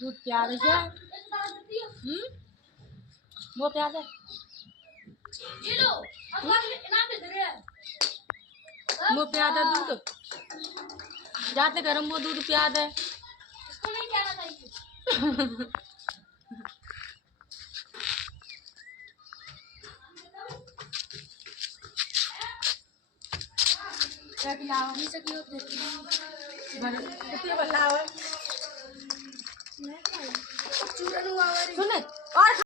दूध प्यार है। वो प्यार है। वो प्यार है दूध। जाते गरम वो दूध प्यार है। क्या खिलाओ? नहीं सकी हो कितने बल्ला है? सुने और